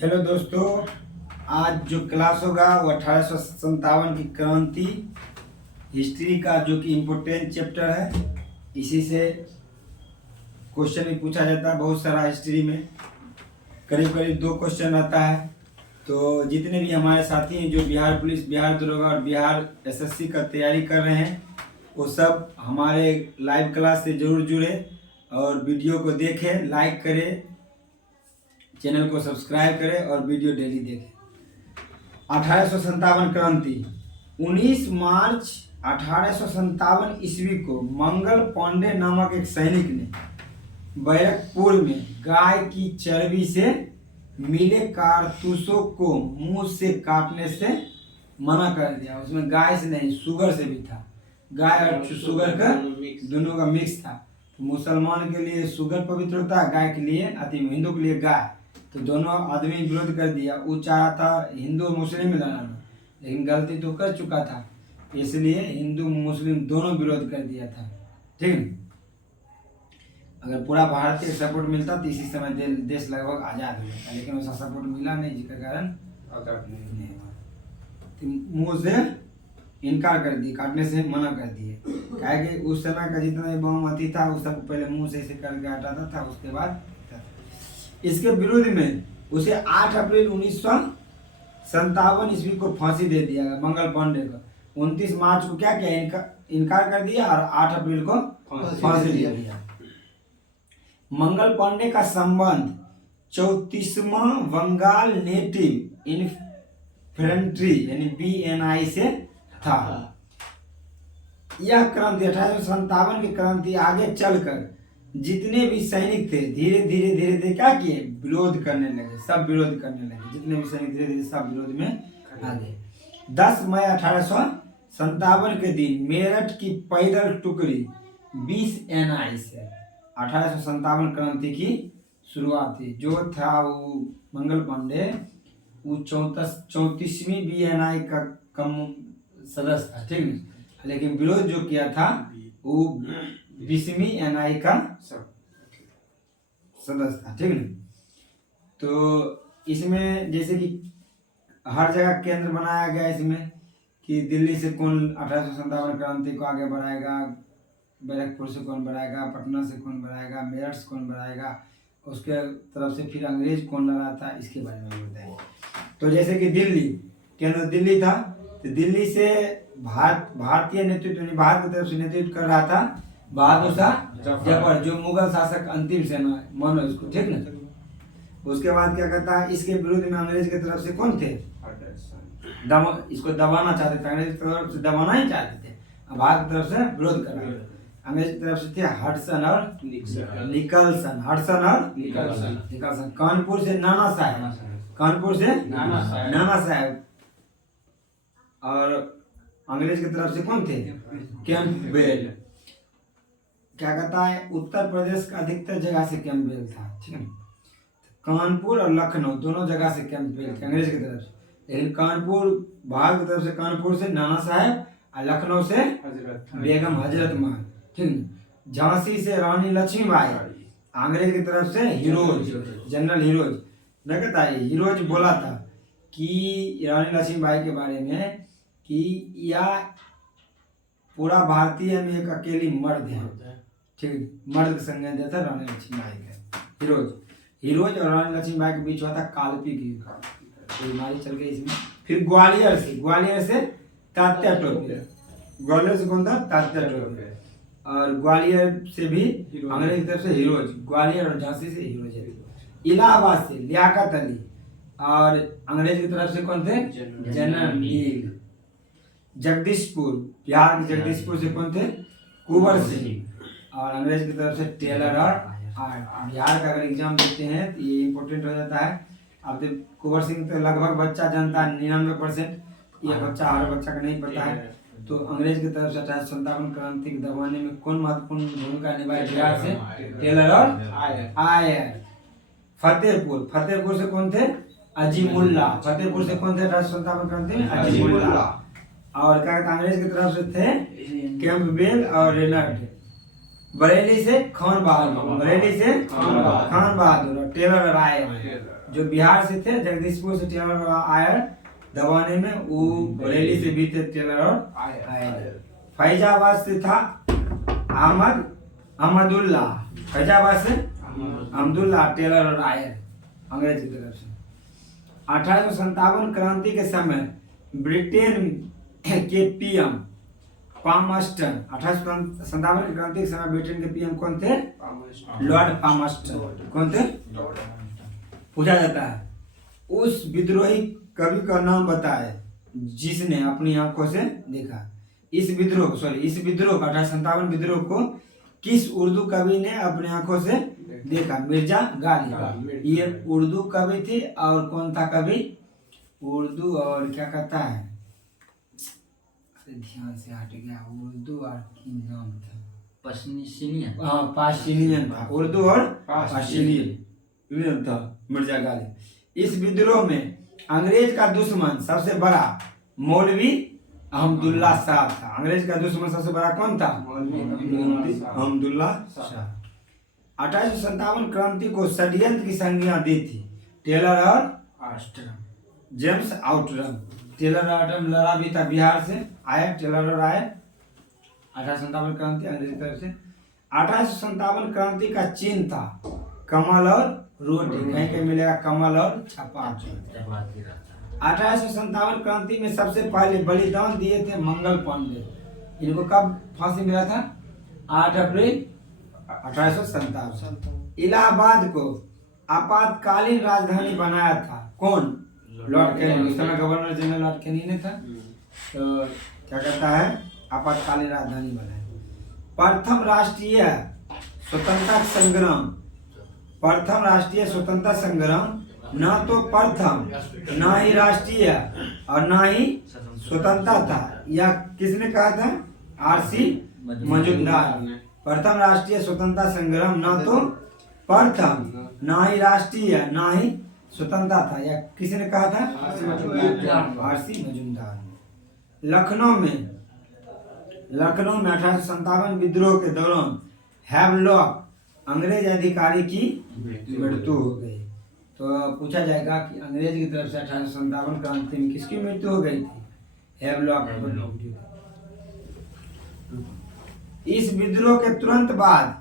Hello दोस्तों, आज जो क्लास होगा वो 1857 की क्रांति हिस्ट्री का जो कि इम्पोर्टेंट चैप्टर है। इसी से क्वेश्चन भी पूछा जाता है बहुत सारा। हिस्ट्री में करीब करीब 2 क्वेश्चन आता है। तो जितने भी हमारे साथी हैं जो बिहार पुलिस, बिहार दरोगा और बिहार एसएससी का तैयारी कर रहे हैं, वो सब हमारे लाइव क्लास से ज़रूर जुड़े और वीडियो को देखें, लाइक करें, चैनल को सब्सक्राइब करें और वीडियो डेली देखें। 1857 क्रांति 19 मार्च 1857 ईस्वी को मंगल पांडे नामक एक सैनिक ने बैरकपुर में गाय की चर्बी से मिले कारतूसों को मुंह से काटने से मना कर दिया। उसमें गाय से नहीं, शुगर से भी था। गाय और शुगर का दोनों का मिक्स था। तो मुसलमान के लिए शुगर पवित्र होता है, गाय के लिए हिंदू के लिए गाय। तो दोनों आदमी विरोध कर दिया। वो चाहा था हिंदू मुस्लिम में लड़ाना, लेकिन गलती तो कर चुका था, इसलिए हिंदू मुस्लिम दोनों विरोध कर दिया था। ठीक है, अगर पूरा भारतीय सपोर्ट मिलता तो इसी समय देश लगभग आज़ाद हो जाता, लेकिन वैसा सपोर्ट मिला नहीं, जिसके कारण आज़ाद नहीं हुआ। मुँह से इनकार कर दिए, काटने से मना कर दिए। क्या कि उस समय का जितना भी बहुमती था उस सब पहले मुँह से इसे करके हटाता था, उसके बाद इसके विरुद्ध में उसे 8 अप्रैल 1957 ईस्वी को फांसी दे दिया गया। मंगल पांडे को 29 मार्च को क्या किया, इनकार कर दिया और 8 अप्रैल को फांसी दे दिया। मंगल पांडे का संबंध 34वां बंगाल नेटिव इन्फेंट्री यानी BNI से था। यह क्रांति 1857 की क्रांति आगे चलकर जितने भी सैनिक थे धीरे धीरे क्या किए, विरोध करने लगे। सब विरोध करने लगे, जितने भी सैनिक धीरे धीरे सब विरोध में आ गए। 10 मई 1857 के दिन मेरठ की पैदल टुकड़ी 20 NI से 1857 क्रांति की शुरुआत थी। जो था वो मंगल पांडे, वो 34वीं BNI का कम सदस्य था। ठीक है, लेकिन विरोध जो किया था वो 20वीं NI का सदस्य था। ठीक है, तो इसमें जैसे कि हर जगह केंद्र बनाया गया इसमें कि दिल्ली से कौन 1857 क्रांति को आगे बढ़ाएगा, बैरकपुर से कौन बढ़ाएगा, पटना से कौन बढ़ाएगा, मेरठ से कौन बढ़ाएगा, उसके तरफ से फिर अंग्रेज कौन लड़ा था, इसके बारे में बताएंगे। तो जैसे कि दिल्ली, केंद्र दिल्ली था, तो दिल्ली से भारतीय नेतृत्व, भारत की तरफ से नेतृत्व कर रहा था बहादुर शाह जफर, जो मुगल शासक अंतिम सेना मानो इसको। ठीक ना, उसके बाद क्या कहता है, इसके विरुद्ध में अंग्रेज की तरफ से कौन थे, इसको दबाना चाहते थे, अंग्रेज की तरफ से दबाना ही चाहते थे, भारत की तरफ से विरोध कर रहे थे। अंग्रेज की तरफ से थे हडसन और निकलसन। हडसन और निकलसन। कानपुर से नाना साहब, कानपुर से नाना साहब, और अंग्रेज की तरफ से कौन थे, कैंपबेल। क्या कहता है, उत्तर प्रदेश का अधिकतर जगह से कैंपबेल था। ठीक है, कानपुर और लखनऊ दोनों जगह से कैंपबेल थे अंग्रेज की तरफ से, लेकिन कानपुर, भारत की तरफ से कानपुर से नाना साहब और लखनऊ से बेगम हजरत महल। ठीक है, झांसी से रानी लक्ष्मीबाई, अंग्रेज की तरफ से हिरोज, जनरल हिरोज। न कहता है हिरोज बोला था कि रानी लक्ष्मीबाई के बारे में कि यह पूरा भारतीय में एक अकेली मर्द है। ठीक है, मर्द का संज्ञा दिया था रानी लक्ष्मीबाई का। हिरोज और रानी लक्ष्मीबाई के बीच हुआ था काल्पिक युद्ध, तो बीमारी चल गई इसमें। फिर ग्वालियर से तात्या टोपे, ग्वालियर से कौन था, तात्या टोपे, और ग्वालियर से भी अंग्रेज की तरफ से हिरोज, ग्वालियर और झांसी से हिरोज है। इलाहाबाद से लियाकत अली, और अंग्रेज की तरफ से कौन थे, जनरल नील। जगदीशपुर, बिहार के जगदीशपुर से कौन थे, कुंवर सिंह, और अंग्रेज की तरफ से टेलर और आर्ट। बिहार का अगर एग्जाम देते हैं तो ये इम्पोर्टेंट हो जाता है। अब कुंवर सिंह तो लगभग बच्चा जानता है 99%, ये बच्चा हर बच्चा का नहीं पता है। तो अंग्रेज की तरफ से 1857 क्रांति को दबाने में कौन महत्वपूर्ण भूमिका निभाई, बिहार से टेलर और आयर। फतेहपुर से कौन थे, अजीमुल्ला। फतेहपुर से कौन थे 1857 क्रांति में, अजीमुल्ला। और क्या कहते, अंग्रेज की तरफ से थे कैंपबेल और रेनल्ड। बरेली से खान बहादुर, बरेली से खान बहादुर और टेलर राय जो बिहार से थे, जगदीशपुर से टेलर आयर दबाने में, वो बरेली से भी थे टेलर और आयर। फैजाबाद से था अहमदुल्ला, फैजाबाद से अहमदुल्ला टेलर और आयर अंग्रेज की तरफ से। 1857 क्रांति के समय ब्रिटेन के पीएम पामस्टन, 1857 की क्रांति के समय ब्रिटेन के पीएम कौन थे? Lord Palmerston. कौन थे? पूछा जाता है उस विद्रोही कवि का नाम बताए जिसने अपनी आंखों से देखा। इस विद्रोह 1857 विद्रोह को किस उर्दू कवि ने अपनी आंखों से देखा? मिर्जा गालिब। ये उर्दू कवि थी। और कौन था कवि? उर्दू और क्या कहता है, ध्यान से हट गया, उर्दू और की नाम था पाशिनियन था, उर्दू और पाशिनियन था मिर्जा गालिब। इस विद्रोह में अंग्रेज का दुश्मन सबसे बड़ा मौलवी अहमदुल्ला शाह था। अंग्रेज का दुश्मन सबसे बड़ा कौन था? अहमदुल्ला शाह। 1857 क्रांति को षड्यंत्र की संज्ञा दी थी टेलर और जेम्स आउटरम। टेलर और आउटरम लड़ा भी था, बिहार से आए टेलर और आए। 1857 क्रांति अंग्रेज की तरफ से। 1857 क्रांति का चिन्ह था कमल और रोटी, कहीं कहीं मिलेगा कमल और चपाती। 1857 क्रांति में सबसे पहले बलिदान दिए थे मंगल पांडे। इनको कब फांसी मिला था? 8 अप्रैल 1857। इलाहाबाद को आपातकालीन राजधानी बनाया था कौन? Lord Canning. उस समय गवर्नर जनरल लॉर्ड कैनिंग ने था। तो क्या कहता है? आपातकालीन राजधानी बनाया। प्रथम राष्ट्रीय स्वतंत्रता संग्राम, प्रथम राष्ट्रीय स्वतंत्रता संग्राम ना तो प्रथम, ना ही राष्ट्रीय और ना ही स्वतंत्रता था। यह किसने कहा था? आरसी मजूमदार। प्रथम राष्ट्रीय स्वतंत्रता संग्राम ना तो प्रथम, ना ही राष्ट्रीय, ना ही स्वतंत्रता था। यह किसने कहा था? आरसी मजूमदार। लखनऊ में 1857 विद्रोह के दौरान हैवलॉक अंग्रेज अधिकारी की मृत्यु हो गई। तो पूछा जाएगा कि अंग्रेज की तरफ से 1857 क्रांति में किसकी मृत्यु हो गई थी? हैवलॉक। इस विद्रोह के तुरंत बाद